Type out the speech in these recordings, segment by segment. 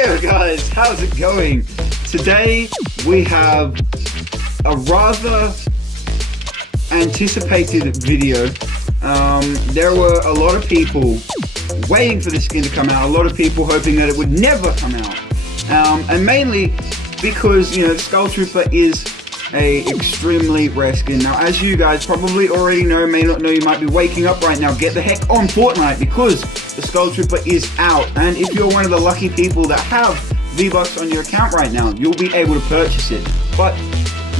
Hiya guys, how's it going? Today we have a rather anticipated video. There were a lot of people waiting for this skin to come out, a lot of people hoping that it would never come out, and mainly because, you know, Skull Trooper is a extremely rare skin. Now, as you guys probably already know, may not know, you might be waking up right now, get the heck on Fortnite because the Skull Trooper is out. And if you're one of the lucky people that have V-Bucks on your account right now, you'll be able to purchase it. But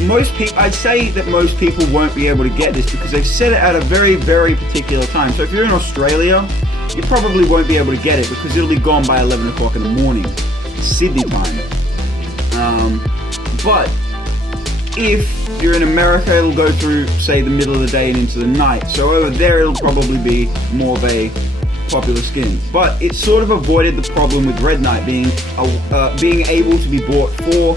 most people, I'd say that most people won't be able to get this because they've set it at a very, very particular time. So if you're in Australia, you probably won't be able to get it because it'll be gone by 11 o'clock in the morning, Sydney time. But if you're in America, it'll go through, say, the middle of the day and into the night. So over there, it'll probably be more of a popular skin. But it sort of avoided the problem with Red Knight being able to be bought for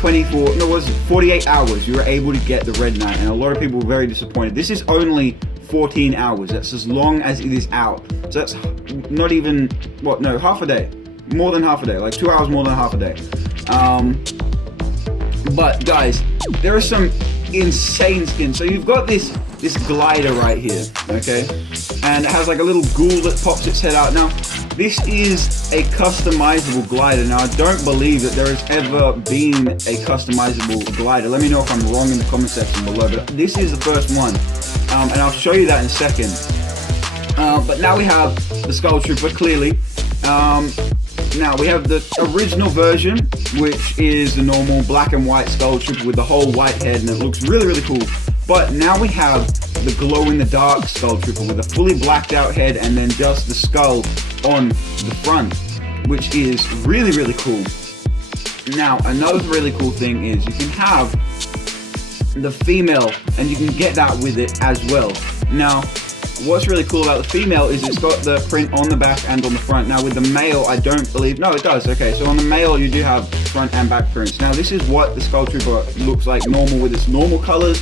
48 hours. You were able to get the Red Knight, and a lot of people were very disappointed. This is only 14 hours. That's as long as it is out. So that's not even, half a day. More than half a day, like 2 hours more than half a day. But guys, there are some insane skins. So you've got this glider right here, okay? And it has like a little ghoul that pops its head out. Now, this is a customizable glider. Now, I don't believe that there has ever been a customizable glider. Let me know if I'm wrong in the comment section below, but this is the first one. And I'll show you that in a second. But now we have the Skull Trooper, clearly. Now we have the original version, which is the normal black and white Skull Trooper with the whole white head, and it looks really, really cool. But now we have the glow-in-the-dark Skull Trooper with a fully blacked out head and then just the skull on the front, which is really, really cool. Now, another really cool thing is you can have the female, and you can get that with it as well. Now, what's really cool about the female is it's got the print on the back and on the front. Now with the male, I don't believe, no it does, okay, so on the male you do have front and back prints. Now this is what the Skull Trooper looks like normal with its normal colors,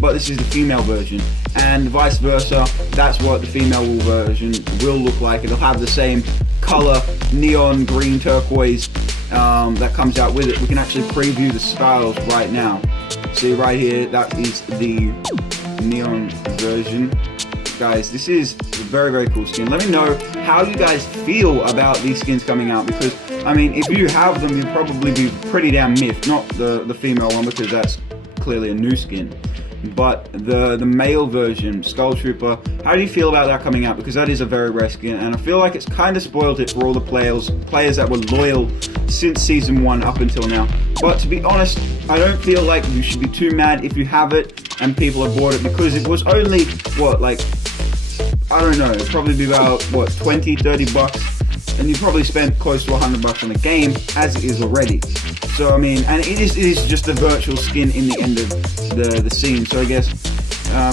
but this is the female version, and vice versa, that's what the female version will look like. It'll have the same color, neon green turquoise, that comes out with it. We can actually preview the styles right now. See right here, that is the neon version. Guys, this is a very, very cool skin. Let me know how you guys feel about these skins coming out, because I mean, if you have them, you'll probably be pretty damn miffed. Not the female one, because that's clearly a new skin, but the male version, Skull Trooper, how do you feel about that coming out? Because that is a very rare skin, and I feel like it's kind of spoiled it for all the players that were loyal since season 1 up until now. But to be honest, I don't feel like you should be too mad if you have it and people have bought it, because it was only, I don't know, it'd probably be about, 20, 30 bucks, and you probably spent close to 100 bucks on the game, as it is already. So, I mean, and it is just a virtual skin in the end of the scene, so I guess,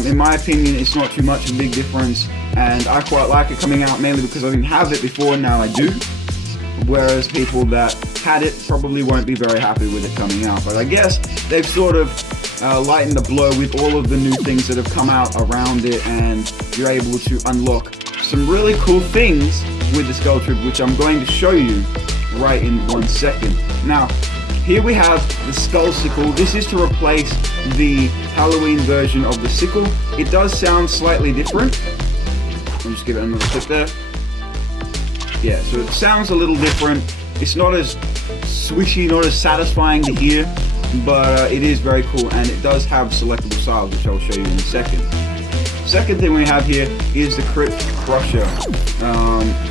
in my opinion, it's not too much of a big difference, and I quite like it coming out, mainly because I didn't have it before, now I do, whereas people that had it probably won't be very happy with it coming out. But I guess they've sort of lightened the blow with all of the new things that have come out around it, and you're able to unlock some really cool things with the Skull Trooper, which I'm going to show you right in 1 second. Now, here we have the Skull Sickle. This is to replace the Halloween version of the sickle. It does sound slightly different. I'll just give it another click there. Yeah, so it sounds a little different. It's not as swishy, not as satisfying to hear, but it is very cool, and it does have selectable styles, which I'll show you in a second. Second thing we have here is the Crypt Crusher.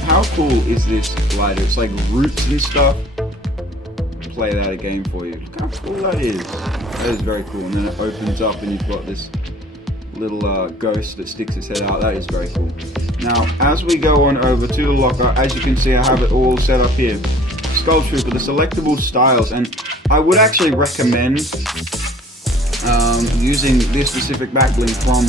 How cool is this glider? It's like roots and stuff. Play that again for you. Look how cool that is. That is very cool. And then it opens up and you've got this little ghost that sticks its head out. That is very cool. Now, as we go on over to the locker, as you can see, I have it all set up here. Skull Trooper, the selectable styles, and I would actually recommend using this specific back bling from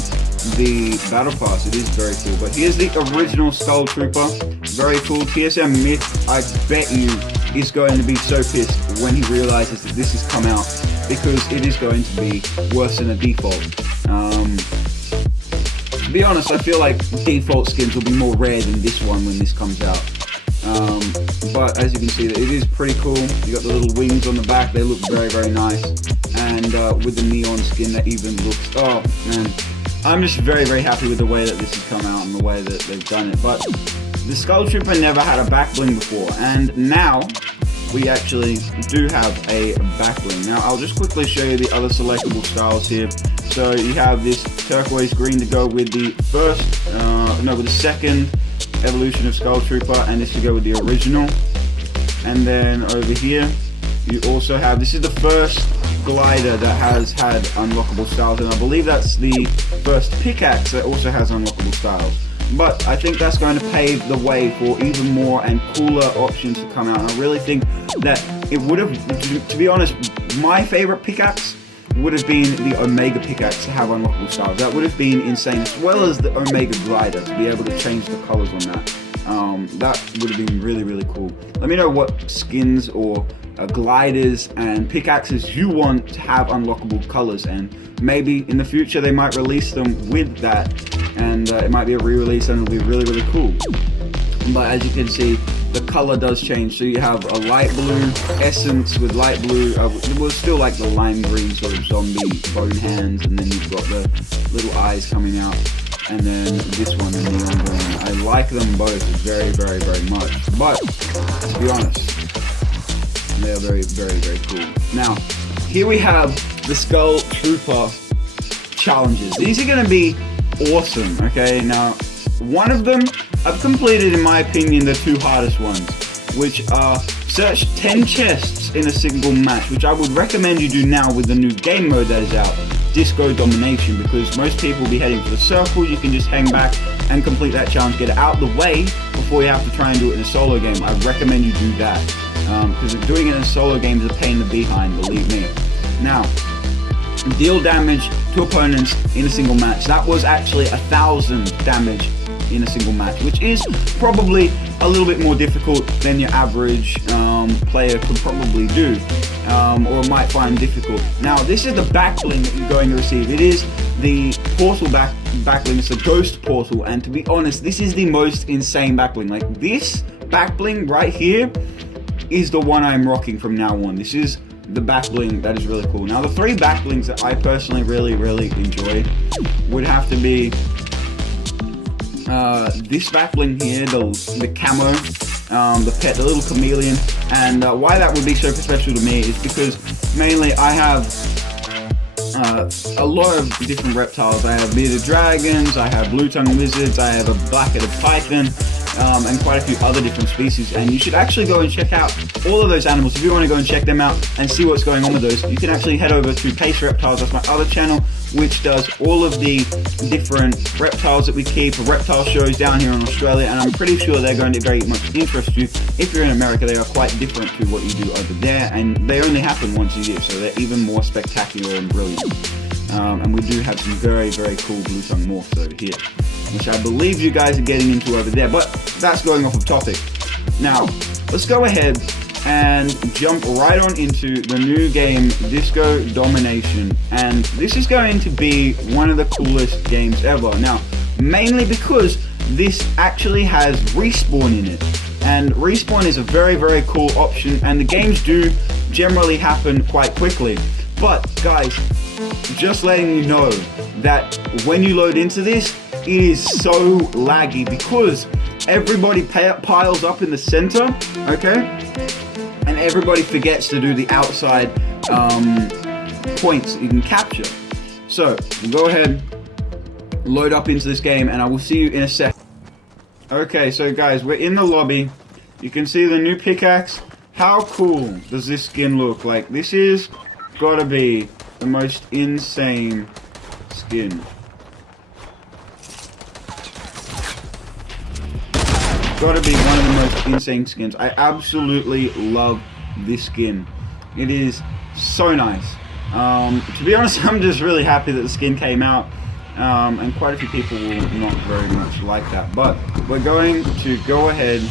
the Battle Pass. It is very cool. But here's the original Skull Trooper. Very cool. TSM Myth, I bet you, is going to be so pissed when he realizes that this has come out, because it is going to be worse than a default. To be honest, I feel like default skins will be more rare than this one when this comes out. but as you can see, it is pretty cool. You got the little wings on the back, they look very, very nice. And with the neon skin, that even looks, oh man, I'm just very, very happy with the way that this has come out and the way that they've done it. But the Skull Trooper never had a back bling before, and now we actually do have a back bling. Now I'll just quickly show you the other selectable styles here. So you have this turquoise green to go with the with the second evolution of Skull Trooper, and this to go with the original. And then over here you also have, this is the first glider that has had unlockable styles, and I believe that's the first pickaxe that also has unlockable styles. But I think that's going to pave the way for even more and cooler options to come out. And I really think that it would have, to be honest, my favorite pickaxe would have been the Omega pickaxe to have unlockable styles. That would have been insane, as well as the Omega glider to be able to change the colors on that. That would have been really, really cool. Let me know what skins or gliders and pickaxes you want to have unlockable colors, and maybe in the future they might release them with that, and it might be a re-release and it'll be really, really cool. But as you can see, the color does change. So you have a light blue essence with light blue, it was still like the lime green sort of zombie bone hands, and then you've got the little eyes coming out, and then this one, the neon green. I like them both very, very, very much, but to be honest, they are very, very, very cool. Now, here we have the Skull Trooper challenges. These are going to be awesome, okay? Now, one of them, I've completed, in my opinion, the two hardest ones, which are search 10 chests in a single match, which I would recommend you do now with the new game mode that is out, Disco Domination, because most people will be heading for the circle. You can just hang back and complete that challenge, get it out of the way before you have to try and do it in a solo game. I recommend you do that, because doing it in a solo game is a pain in the behind, believe me. Now, deal damage to opponents in a single match. That was actually 1,000 damage in a single match, which is probably a little bit more difficult than your average player could probably do, or might find difficult. Now, this is the back bling that you're going to receive. It is the portal back bling. It's a ghost portal, and to be honest, this is the most insane back bling. Like, this back bling right here is the one I'm rocking from now on. This is the back bling that is really cool. Now, the three back blings that I personally really, really enjoy would have to be this back bling here, the camo, the little chameleon. And why that would be so special to me is because mainly I have a lot of different reptiles. I have bearded dragons, I have blue-tongued lizards, I have a black-headed python, and quite a few other different species. And you should actually go and check out all of those animals. If you want to go and check them out and see what's going on with those, you can actually head over to Pace Reptiles. That's my other channel, which does all of the different reptiles that we keep, reptile shows down here in Australia, and I'm pretty sure they're going to very much interest you. If you're in America, they are quite different to what you do over there, and they only happen once a year, so they're even more spectacular and brilliant. And we do have some very, very cool blue-tongue morphs over here, which I believe you guys are getting into over there, but that's going off of topic. Now, let's go ahead and jump right on into the new game, Disco Domination. And this is going to be one of the coolest games ever. Now, mainly because this actually has respawn in it. And respawn is a very, very cool option, and the games do generally happen quite quickly. But guys, just letting you know that when you load into this, it is so laggy because everybody piles up in the center, okay? And everybody forgets to do the outside points you can capture. So, we'll go ahead, load up into this game, and I will see you in a sec. Okay, so guys, we're in the lobby. You can see the new pickaxe. How cool does this skin look? Like, this is gotta be the most insane skin. Gotta be one of the most insane skins. I absolutely love this skin. It is so nice. To be honest, I'm just really happy that the skin came out, and quite a few people will not very much like that. But we're going to go ahead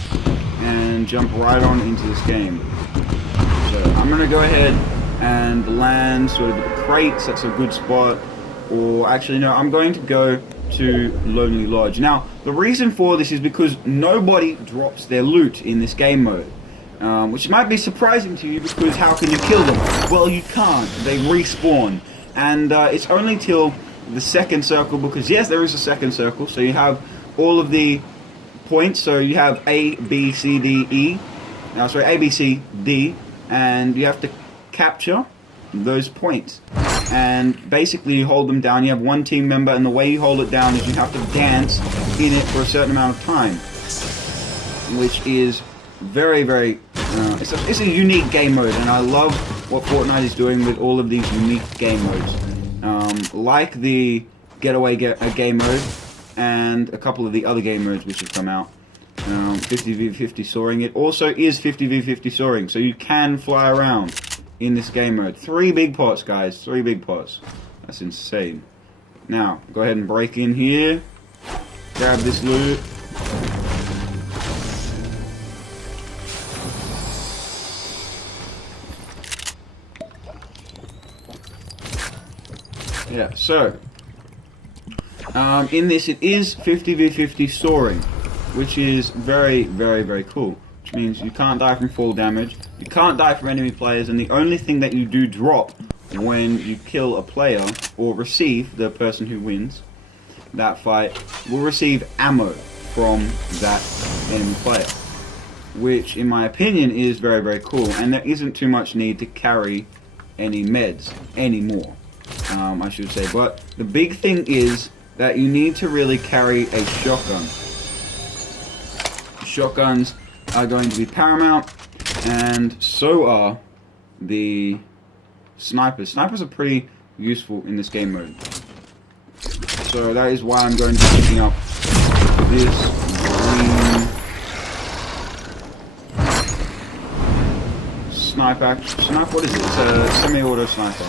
and jump right on into this game. So I'm gonna go ahead and land sort of at the crates. That's a good spot. Or actually, no, I'm going to go to Lonely Lodge. Now, the reason for this is because nobody drops their loot in this game mode. which might be surprising to you because how can you kill them? Well, you can't. They respawn. And it's only till the second circle, because yes, there is a second circle, so you have all of the points, so you have A, B, C, D, E, sorry, A, B, C, D, and you have to capture those points. And basically you hold them down, you have one team member, and the way you hold it down is you have to dance in it for a certain amount of time, which is very, very, it's a unique game mode, and I love what Fortnite is doing with all of these unique game modes. Like the Getaway game mode, and a couple of the other game modes which have come out. 50v50 soaring. It also is 50v50 soaring, so you can fly around in this game mode. 3 big pots, guys. 3 big pots. That's insane. Now, go ahead and break in here. Grab this loot. Yeah, so in this it is 50v50 soaring, which is very, very, very cool. Which means you can't die from fall damage, you can't die from enemy players, and the only thing that you do drop when you kill a player, or receive, the person who wins that fight, will receive ammo from that enemy player. Which, in my opinion, is very, very cool, and there isn't too much need to carry any meds anymore, I should say. But the big thing is that you need to really carry a shotgun. Shotguns are going to be paramount, and so are the snipers. Snipers are pretty useful in this game mode. So that is why I'm going to be picking up this green sniper. What is it? It's a semi-auto sniper.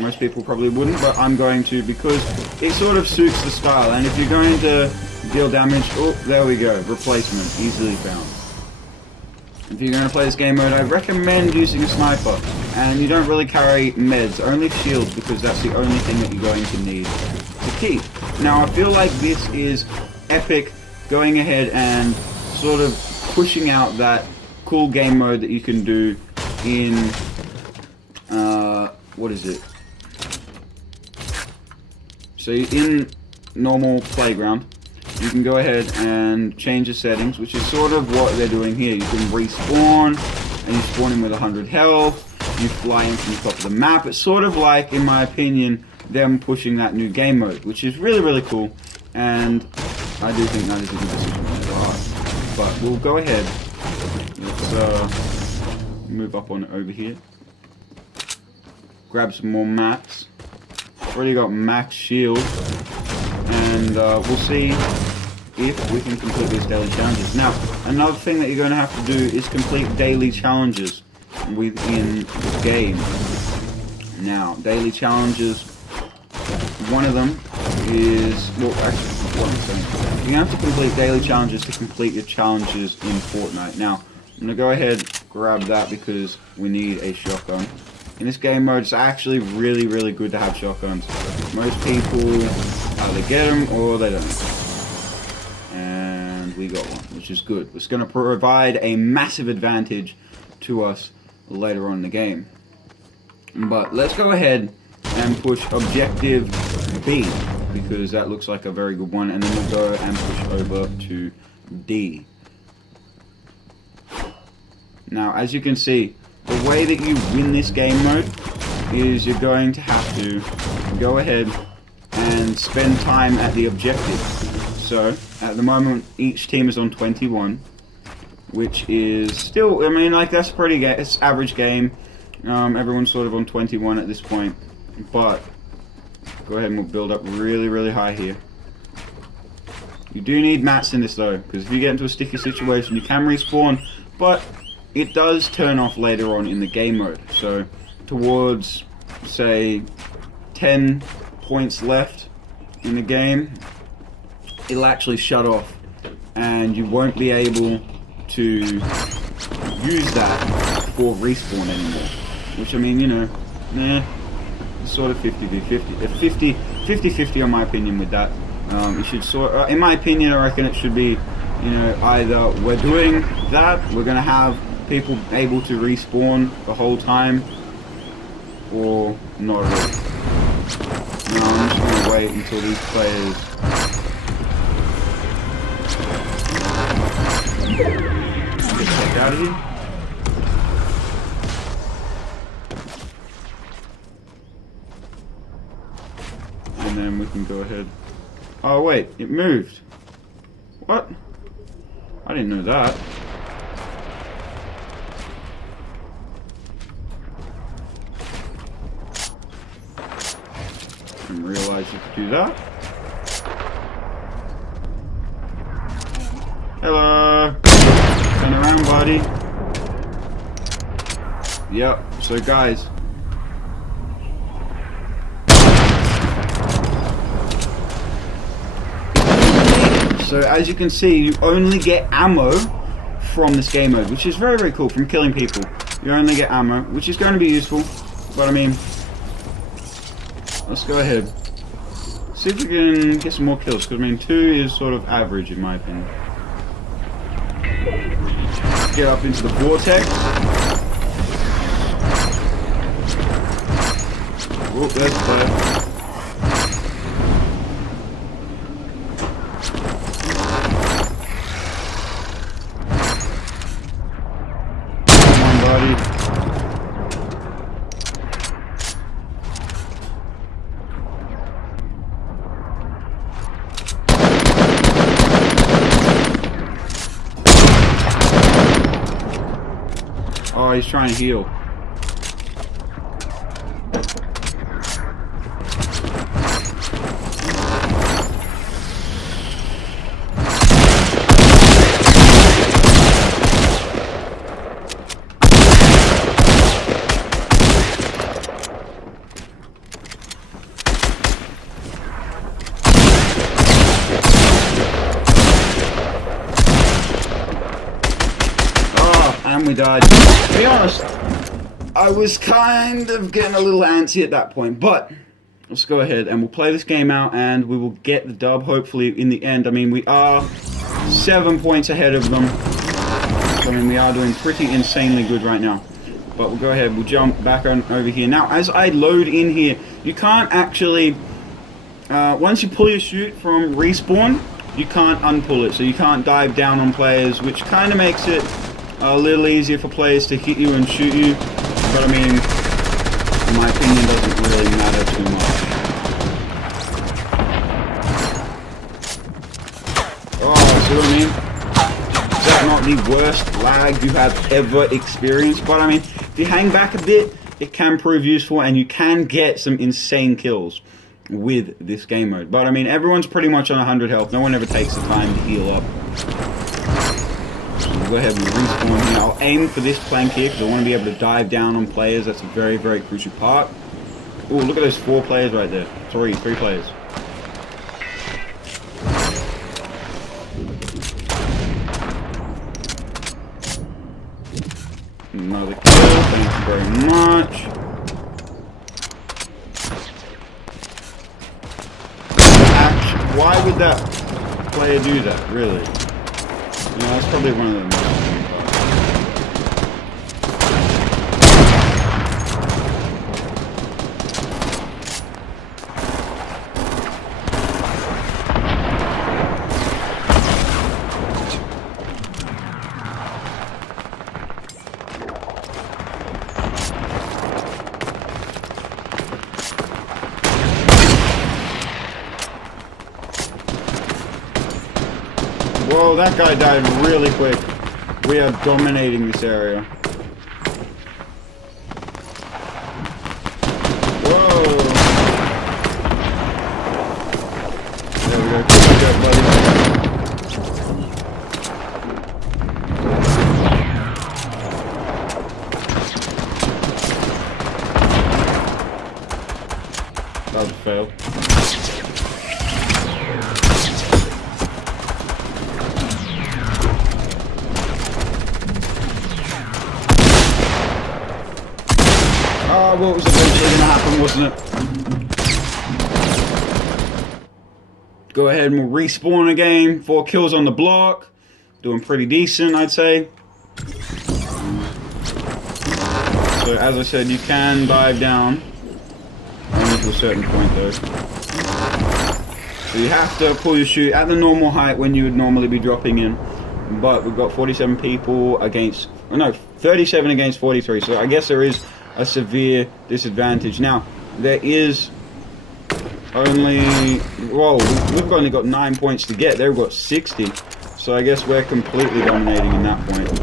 Most people probably wouldn't, but I'm going to, because it sort of suits the style. And if you're going to deal damage, oh, there we go, replacement, easily found. If you're going to play this game mode, I recommend using a sniper, and you don't really carry meds, only shields, because that's the only thing that you're going to need to keep. Now, I feel like this is Epic going ahead and sort of pushing out that cool game mode that you can do in, what is it? So in normal playground, you can go ahead and change the settings, which is sort of what they're doing here. You can respawn, and you spawn in with 100 health, you fly in from the top of the map. It's sort of like, in my opinion, them pushing that new game mode, which is really, really cool, and I do think that is a good decision on their part. But we'll go ahead, let's move up on over here, grab some more mats. Already got max shield, and we'll see if we can complete these daily challenges. Now, another thing that you're going to have to do is complete daily challenges within the game. Now, daily challenges, one of them is, well, actually, what I'm saying, you have to complete daily challenges to complete your challenges in Fortnite. Now, I'm going to go ahead, grab that, because we need a shotgun. In this game mode, it's actually really, really good to have shotguns. Most people either get them or they don't. And we got one, which is good. It's going to provide a massive advantage to us later on in the game. But let's go ahead and push Objective B, because that looks like a very good one. And then we'll go and push over to D. Now, as you can see, the way that you win this game mode is you're going to have to go ahead and spend time at the objective. So, at the moment, each team is on 21, which is still, I mean, like, that's pretty, it's average game. Everyone's sort of on 21 at this point, but go ahead and we'll build up really, really high here. You do need mats in this, though, because if you get into a sticky situation, you can respawn, but it does turn off later on in the game mode. So towards, say, 10 points left in the game, it'll actually shut off, and you won't be able to use that for respawn anymore. Which, I mean, you know, it's sort of 50v50. 50-50 on my opinion with that. You should in my opinion, I reckon it should be, you know, either we're doing that, we're going to have people able to respawn the whole time, or not at all. No, I'm just going to wait until these players get the heck out of here. And then we can go ahead. Oh wait, it moved. What? I didn't know that. Didn't realize you could do that. Hello. Turn around, buddy. Yep. So guys. So as you can see, you only get ammo from this game mode, which is very, very cool. From killing people, you only get ammo, which is going to be useful. But I mean, let's go ahead. See if we can get some more kills, because I mean, 2 is sort of average in my opinion. Get up into the vortex. Oh, there's the player. Oh, he's trying to heal. And we died. To be honest, I was kind of getting a little antsy at that point, but let's go ahead and we'll play this game out and we will get the dub hopefully in the end. I mean, we are 7 points ahead of them. So, I mean, we are doing pretty insanely good right now. But we'll go ahead, we'll jump back on over here. Now, as I load in here, you can't actually, once you pull your chute from respawn, you can't unpull it. So you can't dive down on players, which kind of makes it a little easier for players to hit you and shoot you, but I mean, in my opinion, doesn't really matter too much. Oh, see what I mean? Is that not the worst lag you have ever experienced? But I mean, if you hang back a bit, it can prove useful and you can get some insane kills with this game mode. But I mean, everyone's pretty much on 100 health. No one ever takes the time to heal up. Go ahead and respawn here. I'll aim for this plank here because I want to be able to dive down on players. That's a very, very crucial part. Oh, look at those 4 players right there. 3 players. Another kill. Thank you very much. Actually, why would that player do that, really? You know, that's probably one of them. Whoa, that guy died really quick. We are dominating this area. Whoa. There we go. Good job, buddy. That was a fail. Oh, what was eventually going to happen, wasn't it? Go ahead and we'll respawn again. 4 kills on the block. Doing pretty decent, I'd say. So as I said, you can dive down only to a certain point though. So you have to pull your chute at the normal height when you would normally be dropping in. But we've got 47 people against, no, 37 against 43. So I guess there is a severe disadvantage. Now, there is only, whoa, we've only got 9 points to get. They've got 60. So I guess we're completely dominating in that point.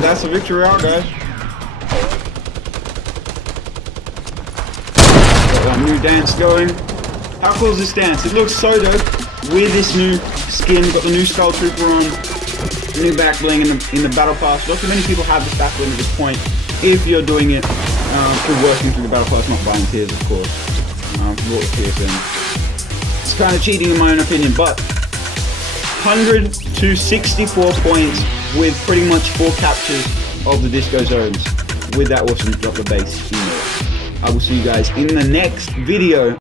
That's a victory out, guys. Got that new dance going. How cool is this dance? It looks so dope with this new skin. Got the new Skull Trooper on, new back bling in the battle pass. Not too many people have this back bling at this point. If you're doing it through working through the battle pass, not buying tiers, of course. Bought the tiers in. It's kind of cheating in my own opinion, but 100 to 64 points with pretty much 4 captures of the disco zones with that awesome drop the bass. I will see you guys in the next video.